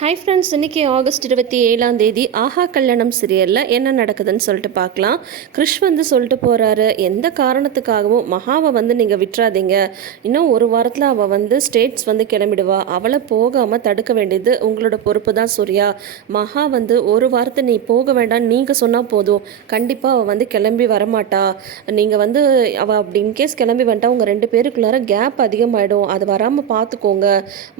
Hi friends இன்றைக்கி August இருபத்தி ஏழாம் தேதி ஆஹா கல்யாணம் சீரியலில் என்ன நடக்குதுன்னு சொல்லிட்டு பார்க்கலாம். கிறிஷ் வந்து சொல்லிட்டு போகிறாரு எந்த காரணத்துக்காகவும் மகாவை வந்து நீங்கள் விட்டுறாதீங்க. இன்னும் ஒரு வாரத்தில் அவள் வந்து ஸ்டேட்ஸ் வந்து கிளம்பிடுவா. அவளை போகாமல் தடுக்க வேண்டியது உங்களோட பொறுப்பு தான் சூர்யா. மகா வந்து ஒரு வாரத்தை நீ போக வேண்டாம்னு நீங்கள் சொன்னால் போதும். கண்டிப்பாக அவள் வந்து கிளம்பி வரமாட்டா. நீங்கள் வந்து அவள் அப்படி இன்கேஸ் கிளம்பி வந்துட்டா உங்கள் ரெண்டு பேருக்குள்ளார கேப் அதிகமாகிடும் அது வராமல் பார்த்துக்கோங்க.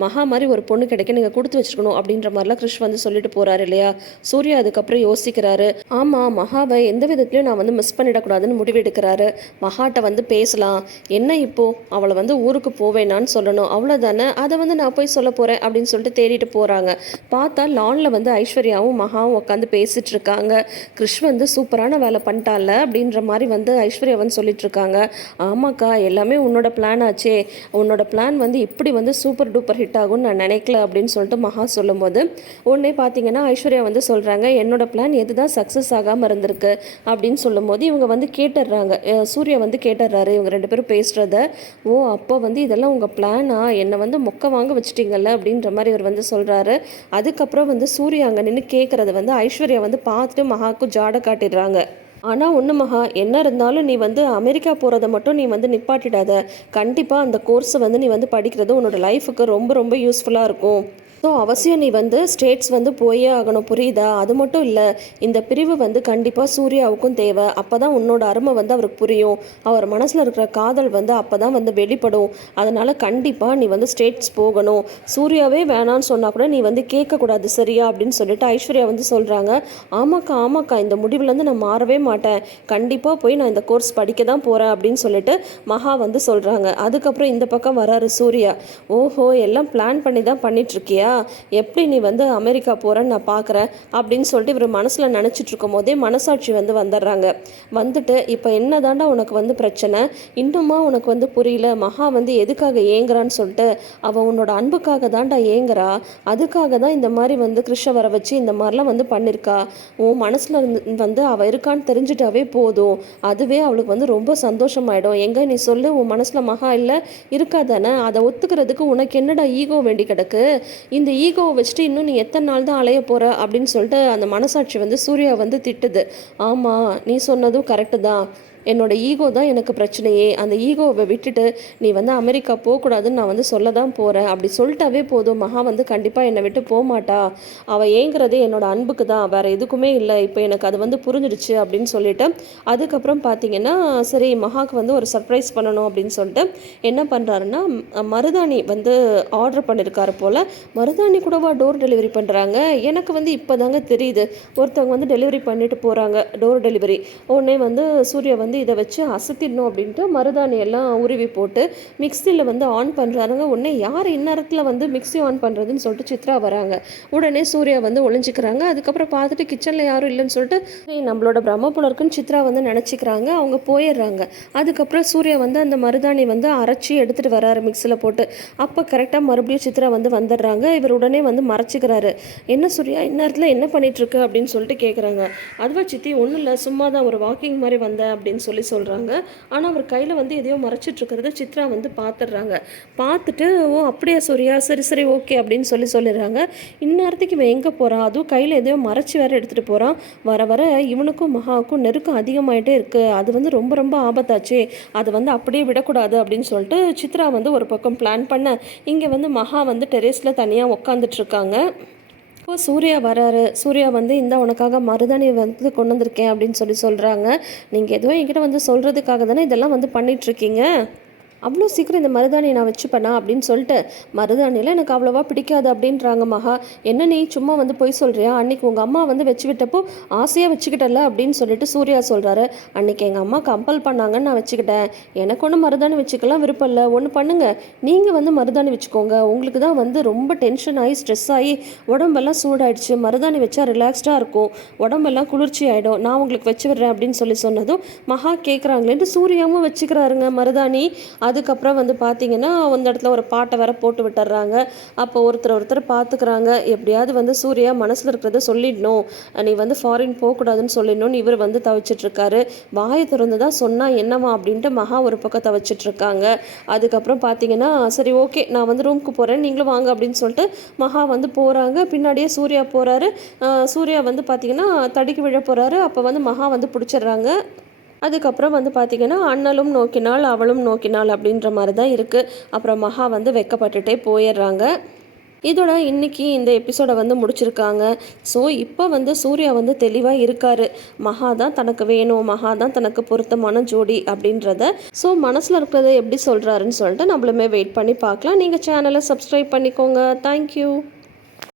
மகா மாதிரி ஒரு பொண்ணு கிடைக்க நீங்கள் கொடுத்து வச்சிருக்கணும். அப்படின்ற மாதிரிலாம் கிருஷ் வந்து சொல்லிட்டு போறாரு இல்லையா? சூர்யா அதுக்கப்புறம் யோசிக்கிறாரு. ஆமா மகாவை எந்த விதத்துலையும் நான் வந்து மிஸ் பண்ணிடக்கூடாதுன்னு முடிவெடுக்கிறாரு. மகாட்ட வந்து பேசலாம். என்ன இப்போ? அவளை வந்து ஊருக்கு போவேனான்னு சொல்லணும். அவ்வளோதானே அதை வந்து நான் போய் சொல்ல போறேன் அப்படின்னு சொல்லிட்டு தேடிட்டு போறாங்க. பார்த்தா லான்ல வந்து ஐஸ்வர்யாவும் மகாவும் உட்காந்து பேசிட்டு இருக்காங்க. கிருஷ் வந்து சூப்பரான வேலை பண்ணிட்டால அப்படின்ற மாதிரி வந்து ஐஸ்வர்யா வந்து சொல்லிட்டு இருக்காங்க. ஆமாக்கா எல்லாமே உன்னோட பிளான் ஆச்சே. உன்னோட பிளான் வந்து இப்படி வந்து சூப்பர் டூப்பர் ஹிட் ஆகும்னு நான் நினைக்கல அப்படின்னு சொல்லிட்டு மகா சொல்லும்போது உடனே பார்த்தீங்கன்னா ஐஸ்வர்யா வந்து சொல்கிறாங்க என்னோட பிளான் எது தான் சக்ஸஸ் ஆகாமல் இருந்திருக்கு. அப்படின்னு சொல்லும்போது இவங்க வந்து கேட்டுடுறாங்க. சூர்யா வந்து கேட்டுடுறாரு. இவங்க ரெண்டு பேரும் பேசுகிறத ஓ அப்போ வந்து இதெல்லாம் உங்கள் பிளானா என்னை வந்து மொக்க வாங்க வச்சிட்டீங்கல்ல? அப்படின்ற மாதிரி இவர் வந்து சொல்கிறாரு அதுக்கப்புறம் வந்து சூர்யா அங்கே நின்று கேட்குறத வந்து ஐஸ்வர்யா வந்து பார்த்துட்டு மகாக்கு ஜாட காட்டிடுறாங்க. ஆனால் ஒன்று மகா என்ன இருந்தாலும் நீ வந்து அமெரிக்கா போகிறத மட்டும் நீ வந்து நிப்பாட்டிடாத. கண்டிப்பாக அந்த கோர்ஸை வந்து நீ வந்து படிக்கிறது உன்னோட லைஃபுக்கு ரொம்ப ரொம்ப யூஸ்ஃபுல்லாக இருக்கும். ஸோ அவசியம் நீ வந்து ஸ்டேட்ஸ் வந்து போயே ஆகணும் புரியுதா? அது மட்டும் இல்லை இந்த பிரிவு வந்து கண்டிப்பாக சூர்யாவுக்கும் தேவை. அப்போ தான் உன்னோட அருமை வந்து அவருக்கு புரியும். அவர் மனசில் இருக்கிற காதல் வந்து அப்போ தான் வந்து வெளிப்படும். அதனால் கண்டிப்பாக நீ வந்து ஸ்டேட்ஸ் போகணும். சூர்யாவே வேணான்னு சொன்னால் கூட நீ வந்து கேட்கக்கூடாது சரியா? அப்படின்னு சொல்லிட்டு ஐஸ்வர்யா வந்து சொல்கிறாங்க ஆமாக்கா ஆமாக்கா இந்த முடிவுலேருந்து நான் மாறவே மாட்டேன். கண்டிப்பாக போய் நான் இந்த கோர்ஸ் படிக்க தான் போகிறேன் அப்படின்னு சொல்லிட்டு மகா வந்து சொல்கிறாங்க அதுக்கப்புறம் இந்த பக்கம் வராரு சூர்யா. ஓஹோ எல்லாம் பிளான் பண்ணி தான் பண்ணிட்டுருக்கியா இல்லையா எப்படி நீ வந்து அமெரிக்கா போகிறன்னு நான் பார்க்குறேன் அப்படின்னு சொல்லிட்டு இவர் மனசில் நினச்சிட்டு இருக்கும் போதே மனசாட்சி வந்து வந்துடுறாங்க. வந்துட்டு இப்போ என்ன தாண்டா உனக்கு வந்து பிரச்சனை? இன்னுமா உனக்கு வந்து புரியல? மகா வந்து எதுக்காக ஏங்குறான்னு சொல்லிட்டு அவள் உன்னோட அன்புக்காக தாண்டா ஏங்குறா. அதுக்காக தான் இந்த மாதிரி வந்து கிருஷ்ண வர வச்சு இந்த மாதிரிலாம் வந்து பண்ணியிருக்கா உன் மனசில் இருந்து வந்து அவள் இருக்கான்னு தெரிஞ்சுட்டாவே போதும். அதுவே அவளுக்கு வந்து ரொம்ப சந்தோஷமாயிடும். எங்க நீ சொல்லு உன் மனசில் மகா இல்லை இருக்காதானே அதை ஒத்துக்கிறதுக்கு உனக்கு என்னடா ஈகோ வேண்டி கிடக்கு? இந்த ஈகோவை வச்சுட்டு இன்னும் நீ எத்தனை நாள் தான் அலைய போகிற அப்படின்னு சொல்லிட்டு அந்த மனசாட்சி வந்து சூர்யா வந்து திட்டுது. ஆமாம் நீ சொன்னதும் கரெக்டு தான். என்னோட ஈகோ தான் எனக்கு பிரச்சனையே. அந்த ஈகோவை விட்டுட்டு நீ வந்து அமெரிக்கா போகக்கூடாதுன்னு நான் வந்து சொல்ல தான் போகிறேன் அப்படி சொல்லிட்டாவே போதும். மகா வந்து கண்டிப்பாக என்னை விட்டு போக மாட்டா அவள் ஏங்குறதே என்னோட அன்புக்கு தான். வேறு எதுக்குமே இல்லை. இப்போ எனக்கு அது வந்து புரிஞ்சிடுச்சு அப்படின்னு சொல்லிட்டு அதுக்கப்புறம் பார்த்தீங்கன்னா சரி மகாக்கு வந்து ஒரு சர்ப்ரைஸ் பண்ணணும் அப்படின்னு சொல்லிட்டு என்ன பண்ணுறாருன்னா மருதாணி வந்து ஆர்டர் பண்ணியிருக்காரு போல். மருதாணி கூடவா டோர் டெலிவரி பண்ணுறாங்க எனக்கு வந்து இப்போ தாங்க தெரியுது. ஒருத்தவங்க வந்து டெலிவரி பண்ணிட்டு போகிறாங்க டோர் டெலிவரி உடனே வந்து சூர்யா வந்து வந்து இதை வச்சு அசத்திடணும் அப்படின்ட்டு மருதாணி எல்லாம் உருவி போட்டு மிக்சியில் வந்து ஆன் பண்ணுறாருங்க உடனே யார் இந்நேரத்தில் வந்து மிக்ஸி ஆன் பண்ணுறதுன்னு சொல்லிட்டு சித்ரா வராங்க. உடனே சூர்யா வந்து ஒளிஞ்சிக்கிறாங்க. அதுக்கப்புறம் பார்த்துட்டு கிச்சனில் யாரும் இல்லைன்னு சொல்லிட்டு நம்மளோட பிரம்மபுரம் இருக்குன்னு சித்ரா வந்து நினச்சிக்கிறாங்க. அவங்க போயிடுறாங்க. அதுக்கப்புறம் சூர்யா வந்து அந்த மருதாணி வந்து அரைச்சி எடுத்துகிட்டு வராரு மிக்ஸியில் போட்டு. அப்போ கரெக்டாக மறுபடியும் சித்ரா வந்து வந்துடுறாங்க. இவர் உடனே வந்து மறைச்சிக்கிறாரு. என்ன சூர்யா இந்நேரத்தில் என்ன பண்ணிகிட்ருக்கு அப்படின்னு சொல்லிட்டு கேட்குறாங்க அதுவா சித்தி ஒன்றும் இல்லை. சும்மா தான் ஒரு வாக்கிங் மாதிரி வந்தேன் அப்படின்னு சொல்லி சொல்கிறாங்க ஆனால் அவர் கையில் வந்து எதையோ மறைச்சிட்ருக்கிறத சித்ரா வந்து பார்த்துடுறாங்க பார்த்துட்டு ஓ அப்படியா சூர்யா? சரி சரி ஓகே அப்படின்னு சொல்லி சொல்லிடுறாங்க. இந்நேரத்துக்கு இவன் எங்கே போகிறான் அதுவும் கையில் எதையோ மறைச்சி வேறு எடுத்துகிட்டு போகிறான் வர வர இவனுக்கும் மகாவுக்கும் நெருக்கம் அதிகமாயிட்டே இருக்குது அது வந்து ரொம்ப ரொம்ப ஆபத்தாச்சே. அதை வந்து அப்படியே விடக்கூடாது அப்படின்னு சொல்லிட்டு சித்ரா வந்து ஒரு பக்கம் பிளான் பண்ண. இங்கே வந்து மகா வந்து டெரேஸில் தனியாக உட்காந்துட்ருக்காங்க இப்போ சூர்யா வராரு. சூர்யா வந்து இந்த உனக்காக மருதாணி வந்து கொண்டு வந்திருக்கேன் அப்படின்னு சொல்லி சொல்கிறாங்க நீங்கள் எதுவும் என்கிட்ட வந்து சொல்கிறதுக்காக தானே இதெல்லாம் வந்து பண்ணிகிட்ருக்கீங்க அவ்வளோ சீக்கிரம் இந்த மருதாணியை நான் வச்சுப்பேனா அப்படின்னு சொல்லிட்டு மருதாணியில் எனக்கு அவ்வளோவா பிடிக்காது அப்படின்றாங்க மகா. என்ன நீ சும்மா வந்து போய் சொல்கிறியா அன்றைக்கி உங்கள் அம்மா வந்து வச்சு விட்டப்போ ஆசையாக வச்சுக்கிட்டல அப்படின்னு சொல்லிட்டு சூர்யா சொல்கிறாரு அன்றைக்கி எங்கள் அம்மா கம்பல் பண்ணாங்கன்னு நான் வச்சுக்கிட்டேன். எனக்கு ஒன்றும் மருதாணி வச்சுக்கலாம் விருப்பம் இல்லை. ஒன்று பண்ணுங்கள் நீங்கள் வந்து மருதாணி வச்சுக்கோங்க. உங்களுக்கு தான் வந்து ரொம்ப டென்ஷன் ஆகி ஸ்ட்ரெஸ் ஆகி உடம்பெல்லாம் சூடாயிடுச்சு. மருதாணி வச்சா ரிலாக்ஸ்டாக இருக்கும். உடம்பெல்லாம் குளிர்ச்சி ஆகிடும் நான் உங்களுக்கு வச்சு விடுறேன் அப்படின்னு சொல்லி சொன்னதும் மகா கேட்குறாங்களேன்ட்டு சூர்யாவும் வச்சுக்கிறாருங்க மருதாணி. அதுக்கப்புறம் வந்து பார்த்தீங்கன்னா அந்த இடத்துல ஒரு பாட்டை வேற போட்டு விட்டுறாங்க. அப்போ ஒருத்தர் ஒருத்தர் பார்த்துக்கிறாங்க எப்படியாவது வந்து சூர்யா மனசில் இருக்கிறத சொல்லிடணும். நீ வந்து ஃபாரின் போகக்கூடாதுன்னு சொல்லிடணும்னு இவர் வந்து தவிச்சிட்ருக்காரு. வாயை திறந்து தான் சொன்னால் என்னவா அப்படின்ட்டு மகா ஒரு பக்கம் தவிச்சிட்ருக்காங்க. அதுக்கப்புறம் பார்த்தீங்கன்னா சரி ஓகே நான் வந்து ரூமுக்கு போகிறேன் நீங்களும் வாங்க அப்படின்னு சொல்லிட்டு மகா வந்து போகிறாங்க பின்னாடியே சூர்யா போகிறாரு சூர்யா வந்து பார்த்தீங்கன்னா தடுக்கி விழ போகிறாரு அப்போ வந்து மகா வந்து பிடிச்சிடுறாங்க. அதுக்கப்புறம் வந்து பார்த்திங்கன்னா அண்ணலும் நோக்கினாள் அவளும் நோக்கினாள் அப்படின்ற மாதிரி தான் இருக்குது அப்புறம் மகா வந்து வெக்கப்பட்டுட்டே போயிடுறாங்க. இதோட இன்னைக்கு இந்த எபிசோடை வந்து முடிச்சிருக்காங்க. ஸோ இப்போ வந்து சூர்யா வந்து தெளிவாக இருக்காரு. மகா தான் தனக்கு வேணும் மகா தான் தனக்கு பொருத்தமான ஜோடி அப்படின்றத. ஸோ மனசில் இருக்கிறத எப்படி சொல்கிறாருன்னு சொல்லிட்டு நம்மளுமே வெயிட் பண்ணி பார்க்கலாம். நீங்கள் சேனலை சப்ஸ்கிரைப் பண்ணிக்கோங்க. தேங்க்யூ